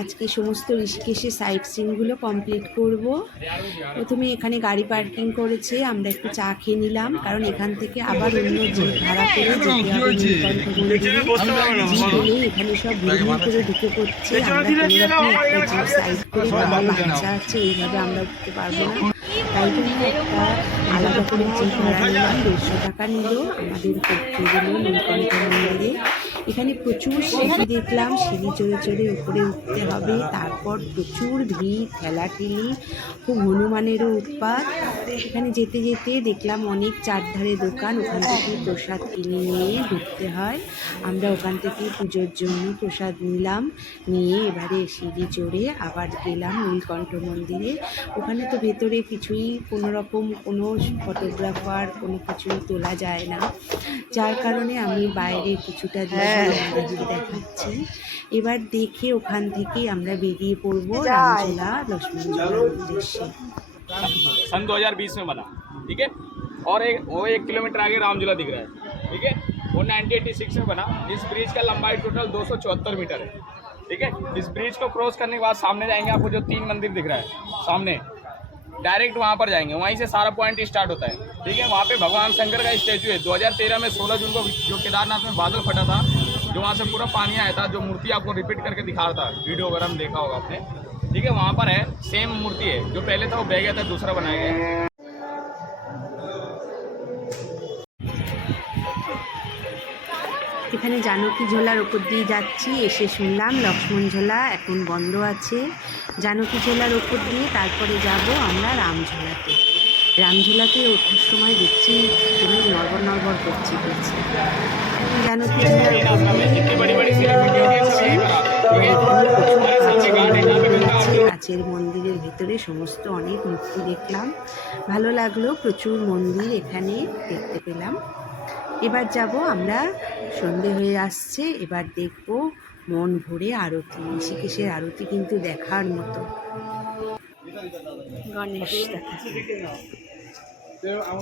আজকে সমস্ত ঋষিকেশের সাইট সিনগুলো কমপ্লিট করব। প্রথমে এখানে গাড়ি পার্কিং করেছে আমরা একটু চা খেয়ে নিলাম কারণ এখান থেকে আবার অন্য জিপ ভাড়া করে এখানে সব ভিড় করে ঢুকে পড়ছে আমরা একটা জিপ সাইড করে বাচ্চা আছে এইভাবে আমরা উঠতে পারব না। তাই জন্য একটা আলাদা করে জিপ ভাড়া নিলাম দেড়শো টাকা নিল আমাদের করতে দিল নীলকণ্ঠ মন্দিরে। এখানে প্রচুর সিঁড়ি দেখলাম, সিঁড়ি চড়ে চড়ে উপরে উঠতে হবে, তারপর প্রচুর ভিড়, ঠেলাঠেলি, খুব হনুমানেরও উৎপাত। এখানে যেতে যেতে দেখলাম অনেক চারধারে দোকান, ওখান থেকে প্রসাদ কিনে নিয়ে ঢুকতে হয়। আমরা ওখান থেকে পুজোর জন্য প্রসাদ নিলাম, নিয়ে এবারে সিঁড়ি চড়ে আবার গেলাম নীলকণ্ঠ মন্দিরে। ওখানে তো ভেতরে কিছুই কোনো রকম কোনো ফটোগ্রাফার কোনো কিছুই তোলা যায় না। যার কারণে আমি বাইরে কিছুটা দিয়ে দেখাচ্ছি এবার দেখে ওখান থেকে আমরা বেরিয়ে পড়বো রামঝোলা লক্ষ্মণঝোলার উদ্দেশ্যে सन 2020 में बना ठीक है और एक वो एक किलोमीटर आगे रामझूला दिख रहा है ठीक है वो 1986 में बना इस ब्रिज का लंबाई टोटल 274 मीटर है ठीक है इस ब्रिज को क्रॉस करने के बाद सामने जाएंगे आपको जो तीन मंदिर दिख रहा है सामने डायरेक्ट वहाँ पर जाएंगे वहीं से सारा पॉइंट स्टार्ट होता है ठीक है वहाँ पे भगवान शंकर का स्टैचू है 2013 में 16 जून को जो केदारनाथ में बादल फटा था जो वहाँ से पूरा पानी आया था जो मूर्ति आपको रिपीट करके दिखा रहा था वीडियो वगैरह में देखा होगा आपने ठीक है वहाँ पर है सेम मूर्ति है जो पहले था वो बह गया था दूसरा बनाया गया है এখানে জানকী ঝোলার ওপর দিয়ে যাচ্ছি এসে শুনলাম লক্ষ্মণ ঝোলা এখন বন্ধ আছে জানকী ঝোলার ওপর দিয়ে তারপরে যাব আমরা রামঝোলাতে রামঝোলাতে ওঠার সময় দেখছি তুমি নড়বর নড়বর করছি করছি। যেন কাছের মন্দিরের ভিতরে সমস্ত অনেক মূর্তি দেখলাম। ভালো লাগল, প্রচুর মন্দির এখানে দেখতে পেলাম। এবার যাব আমরা, সন্ধে হয়ে আসছে, এবার দেখব মন ভরে আরতি ঋষিকেশের আরতি কিন্তু দেখার মতো। গণেশ দেখা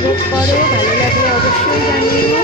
উপভোগ করো ভালো লাগলে অবশ্যই জানিও।